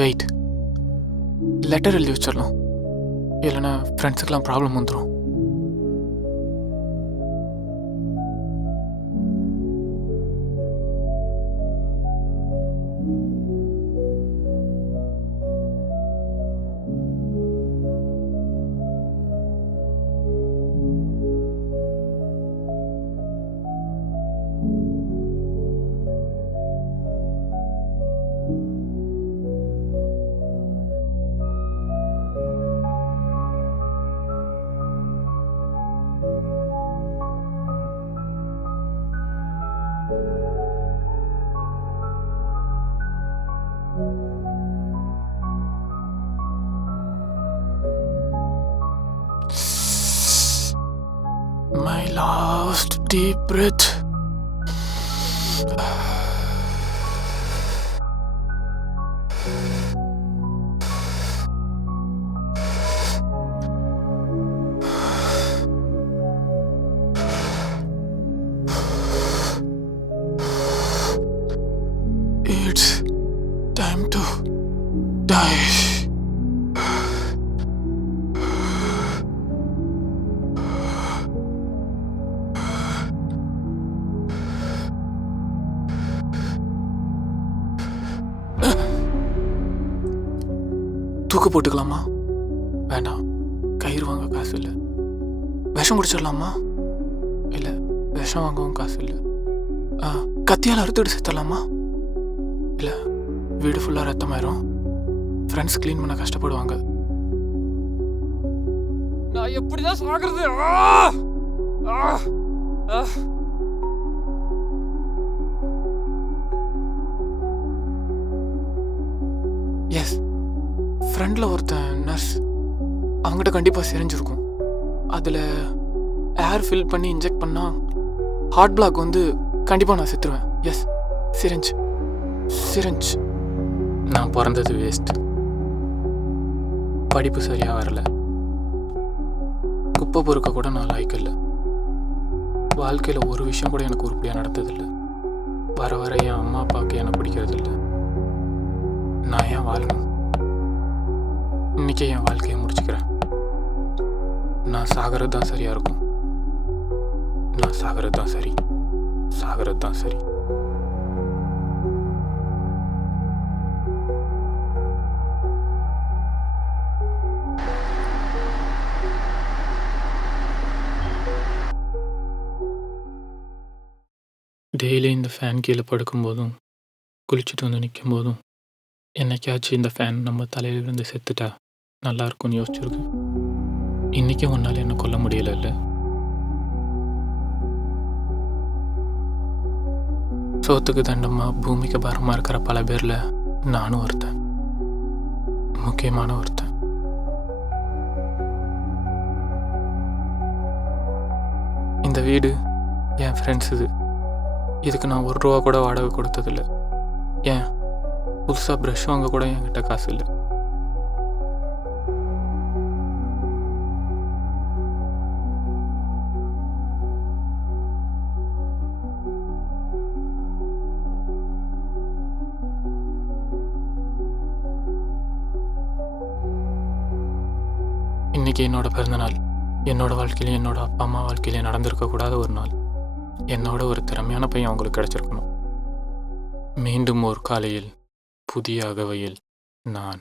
Wait, letter எழுதி வச்சிடலாம், இல்லைன்னா ஃப்ரெண்ட்ஸுக்கெல்லாம் ப்ராப்ளம் வந்துடும். My last deep breath. It's time to die. தூக்கு போட்டுக்கலாமா? வேண்டாம், கயிறு வாங்க காசு இல்லை. விஷம் குடிச்சிடலாமா? இல்லை, விஷம் வாங்கவும் காசு இல்லை. கத்தியால் அறுத்துட்டு செத்துடலாமா? இல்லை, வீடு ஃபுல்லாக ரத்தமாயிரும், ஃப்ரெண்ட்ஸ் க்ளீன் பண்ண கஷ்டப்படுவாங்க. நான் எப்படிதான் சாகுறது? எஸ், ஃப்ரெண்டில் ஒருத்தன் நர்ஸ், அவங்ககிட்ட கண்டிப்பாக சிரிஞ்சிருக்கும். அதில் ஏர் ஃபில் பண்ணி இன்ஜெக்ட் பண்ணால் ஹார்ட் பிளாக் வந்து கண்டிப்பாக நான் செத்துருவேன். Yes, syringe syringe. நான் பிறந்தது வேஸ்ட், படிப்பு சரியாக வரல, குப்பை பொறுக்க கூட நான் லாய்க்கு இல்லை, வாழ்க்கையில் ஒரு விஷயம் கூட எனக்கு உருப்படியாக நடந்ததில்லை. வர வர என் அம்மா அப்பாவுக்கு எனக்கு பிடிக்கிறதில்ல. நான் ஏன் வாழணும்? இன்னைக்கே என் வாழ்க்கையை முடிச்சுக்கிறேன். நான் சாகிறது தான் சரியாக இருக்கும். நான் சாகிறது தான் சரி, சாகிறது தான் சரி. டெய்லி இந்த ஃபேன் கீழே படுக்கும்போதும் குளிச்சுட்டு வந்து நிற்கும் போதும் என்னைக்காச்சும் இந்த ஃபேன் நம்ம தலையிலிருந்து செத்துட்டா நல்லா இருக்கும்னு யோசிச்சிருக்கு. இன்றைக்கும் ஒன்றால் என்ன கொல்ல முடியல. சோத்துக்கு தண்டமாக பூமிக்கு பாரமாக இருக்கிற பல பேரில் நானும் ஒருத்தன், முக்கியமான ஒருத்தன். இந்த வீடு என் ஃப்ரெண்ட்ஸ், இதுக்கு நான் ₹1 கூட வாடகை கொடுத்ததில்லை. ஏன் புதுசாக ப்ரஷ் வாங்க கூட என்கிட்ட காசு இல்லை. இன்னைக்கு என்னோட பிறந்தநாள். என்னோட வாழ்க்கையிலையும் என்னோட அப்பா அம்மா வாழ்க்கையிலையும் நடந்திருக்கக்கூடாத ஒரு நாள். என்னோட ஒரு திறமையான பையன் அவங்களுக்கு கிடைச்சிருக்கணும். மீண்டும் ஒரு காலையில் புதிய அகவையில் நான்.